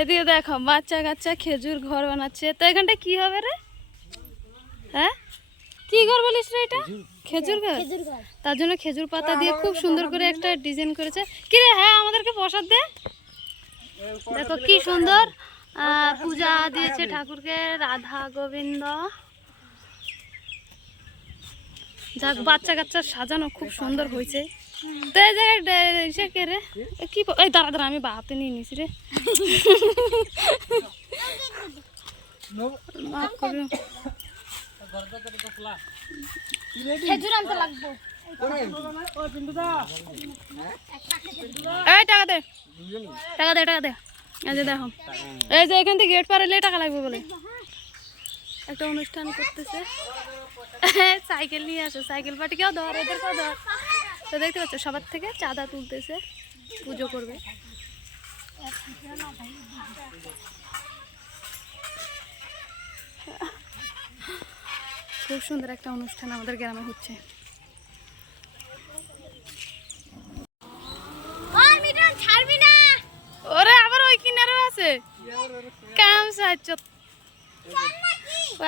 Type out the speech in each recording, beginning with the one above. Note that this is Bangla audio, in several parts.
এদিকে দেখো বাচ্চা কাচ্চা খেজুর ঘর বানাচ্ছে। তো এখানটা কি হবে রে? হ্যাঁ কি ঘর বলিস রে? এটা খেজুর ঘর। তার জন্য খেজুর পাতা দিয়ে খুব সুন্দর করে একটা ডিজাইন করেছে। কি রে? হ্যাঁ আমাদেরকে প্রসাদ দে। দেখো কি সুন্দর পূজা দিয়েছে ঠাকুরকে, রাধা গোবিন্দ। যাক বাচ্চা কাচ্চা সাজানো খুব সুন্দর হয়েছে। তো এই জায়গায় সে কে রে? কি এই দাঁড়া দাঁড়া আমি বাহাতে নিয়ে নিছি রে। এই টাকা দে টাকা দে টাকা দে। এই যে দেখো এই যে এখান থেকে গেট পার এলে টাকা লাগবে বলে একটা অনুষ্ঠান করতেছে। সাইকেল নিয়ে আসো, সাইকেল পার্টি কেউ ধর, এদেরকেও ধর। তো দেখতে পাচ্ছ সবার থেকে চাঁদা তুলতেছে, পুজো করবে। খুব সুন্দর একটা অনুষ্ঠান আমাদের গ্রামে হচ্ছে। ওরে আবার ওই কিনারেও আছে কাম সাহায্য,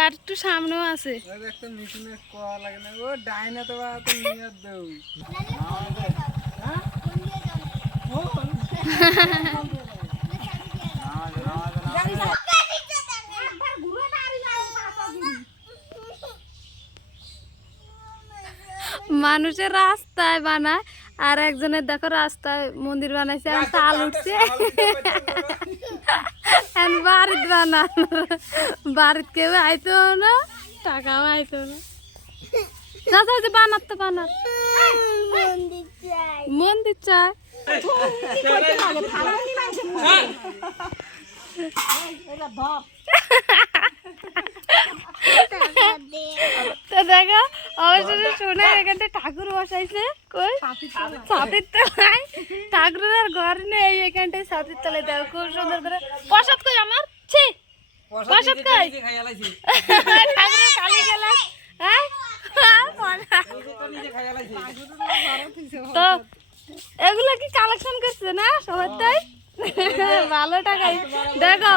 আর একটু সামনেও আছে। মানুষের রাস্তায় বানায়, আর একজনের দেখো রাস্তায় মন্দির বানাইছে, আর তাল উঠছে। বাড়িত বানান, বাড়িত কেউ আইতো না, টাকাও আইতো না। বানার তো বানার মন্দির চায়। তো দেখো অবশেষে শুনে এখানটা ঠাকুর বসাইছে। কই ছাতির তলায়, ঠাকুরের আর ঘর নেই, এখানটায় ছাতির তলায়। দেখো খুব সুন্দর করে প্রসাদ। কই আমার ছি প্রসাদ কই? ঠাকুরের কালি গেল। হ্যাঁ তো এগুলো কি কালেকশন করছে না সবার? তাই ভালো টাকাই। দেখো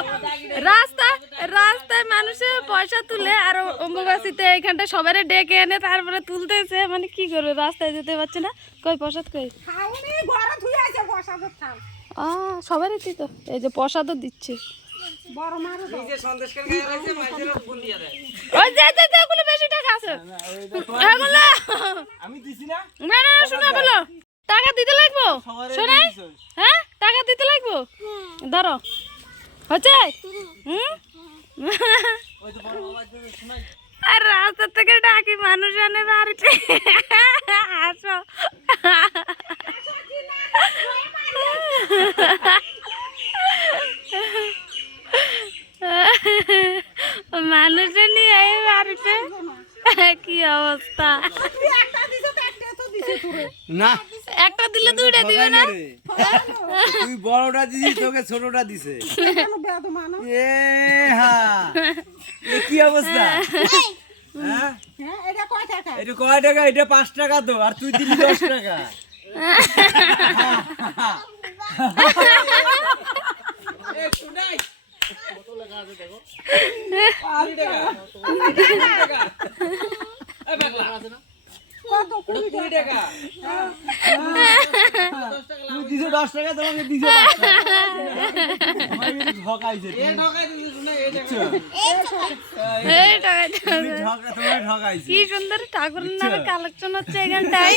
রাস্তায় মানুষে পয়সা তুলে, আর অম্বুবাসীতে এখানটা সবাই ডেকে এনে তারপরে তুলতেছে। মানে কি করবে, রাস্তায় যেতে পারছে না। কই প্রসাদ কই? সবারই তো এই যে প্রসাদও দিচ্ছে। বেশি টাকা আছে শোনা বলো, টাকা দিতে লাগবো শোনাই। হ্যাঁ টাকা দিতে লাগবো, ধরো হচ্ছে। আর রাস্তা থেকে ডাকি মানুষ আনে বাড়িতে, আসো। মানুষের নিয়ে এই বাড়িতে কি অবস্থা। না একটা দিলে দুইটা দিবে না? তুই বড়টা দিছিস, তোকে ছোটটা দিছে। এ হ্যাঁ কি অবস্থা? হ্যাঁ এটা কয় টাকা? এটা 5 টাকা তো, আর তুই দিলি 10 টাকা। কি সুন্দর ঠাকুরের নামে কালেকশন হচ্ছে এখানটায়।